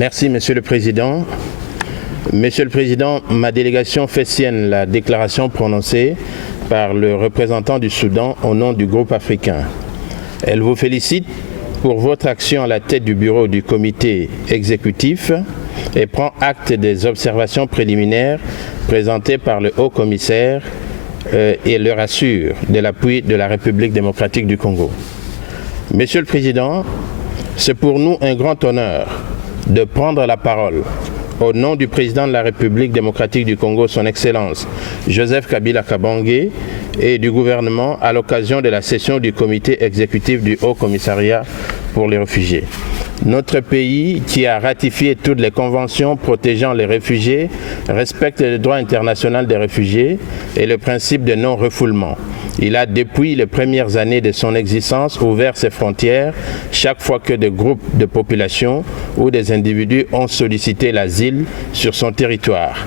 Merci, Monsieur le Président. Monsieur le Président, ma délégation fait sienne la déclaration prononcée par le représentant du Soudan au nom du groupe africain. Elle vous félicite pour votre action à la tête du bureau du comité exécutif et prend acte des observations préliminaires présentées par le haut-commissaire et leur assure de l'appui de la République démocratique du Congo. Monsieur le Président, c'est pour nous un grand honneur de prendre la parole au nom du président de la République démocratique du Congo, son Excellence Joseph Kabila Kabange, et du gouvernement à l'occasion de la session du comité exécutif du Haut Commissariat pour les réfugiés. Notre pays, qui a ratifié toutes les conventions protégeant les réfugiés, respecte le droit international des réfugiés et le principe de non-refoulement. Il a, depuis les premières années de son existence, ouvert ses frontières chaque fois que des groupes de population ou des individus ont sollicité l'asile sur son territoire.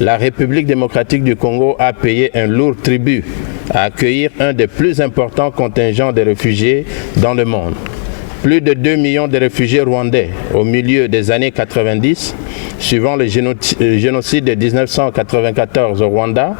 La République démocratique du Congo a payé un lourd tribut à accueillir un des plus importants contingents de réfugiés dans le monde. Plus de 2 millions de réfugiés rwandais au milieu des années 90, suivant le génocide de 1994 au Rwanda,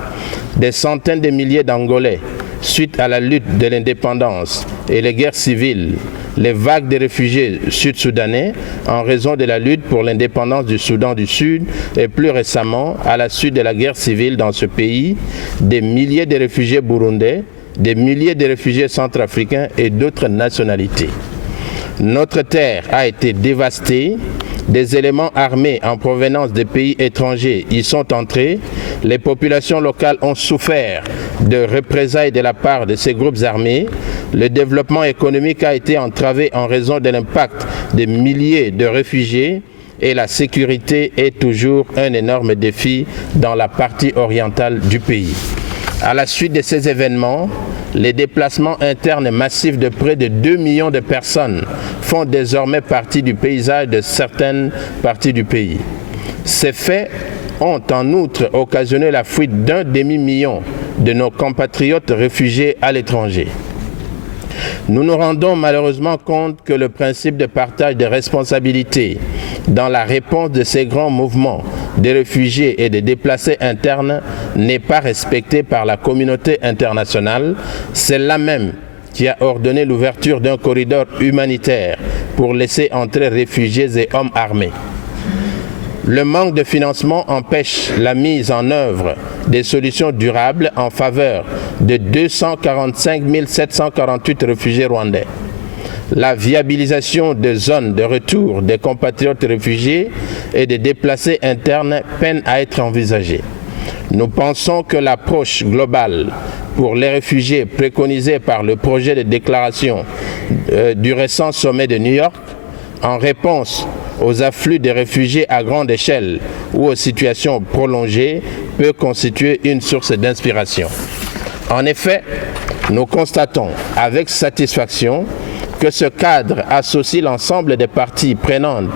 des centaines de milliers d'Angolais suite à la lutte de l'indépendance et les guerres civiles, les vagues de réfugiés sud-soudanais en raison de la lutte pour l'indépendance du Soudan du Sud et plus récemment, à la suite de la guerre civile dans ce pays, des milliers de réfugiés burundais, des milliers de réfugiés centrafricains et d'autres nationalités. Notre terre a été dévastée, des éléments armés en provenance des pays étrangers y sont entrés, les populations locales ont souffert de représailles de la part de ces groupes armés, le développement économique a été entravé en raison de l'impact des milliers de réfugiés et la sécurité est toujours un énorme défi dans la partie orientale du pays. À la suite de ces événements, les déplacements internes massifs de près de 2 millions de personnes font désormais partie du paysage de certaines parties du pays. Ces faits ont en outre occasionné la fuite d'un demi-million de nos compatriotes réfugiés à l'étranger. Nous nous rendons malheureusement compte que le principe de partage des responsabilités dans la réponse de ces grands mouvements des réfugiés et des déplacés internes n'est pas respecté par la communauté internationale, celle-là même qui a ordonné l'ouverture d'un corridor humanitaire pour laisser entrer réfugiés et hommes armés. Le manque de financement empêche la mise en œuvre des solutions durables en faveur de 245 748 réfugiés rwandais. La viabilisation de zones de retour des compatriotes réfugiés et des déplacés internes peine à être envisagée. Nous pensons que l'approche globale pour les réfugiés préconisée par le projet de déclaration du récent sommet de New York, en réponse aux afflux de réfugiés à grande échelle ou aux situations prolongées, peut constituer une source d'inspiration. En effet, nous constatons avec satisfaction que ce cadre associe l'ensemble des parties prenantes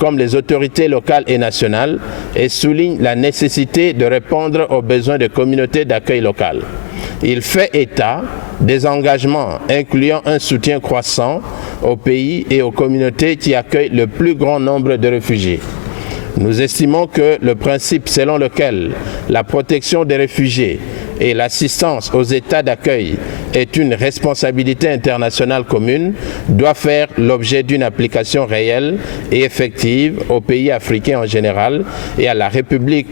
comme les autorités locales et nationales et souligne la nécessité de répondre aux besoins des communautés d'accueil locales. Il fait état des engagements incluant un soutien croissant aux pays et aux communautés qui accueillent le plus grand nombre de réfugiés. Nous estimons que le principe selon lequel la protection des réfugiés et l'assistance aux États d'accueil est une responsabilité internationale commune doit faire l'objet d'une application réelle et effective aux pays africains en général et à la République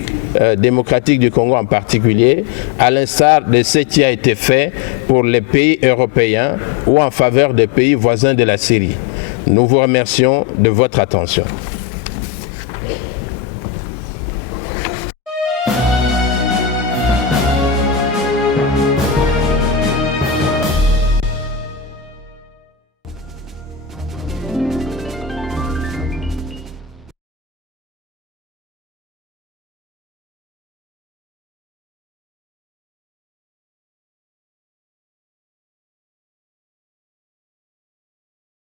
démocratique du Congo en particulier, à l'instar de ce qui a été fait pour les pays européens ou en faveur des pays voisins de la Syrie. Nous vous remercions de votre attention.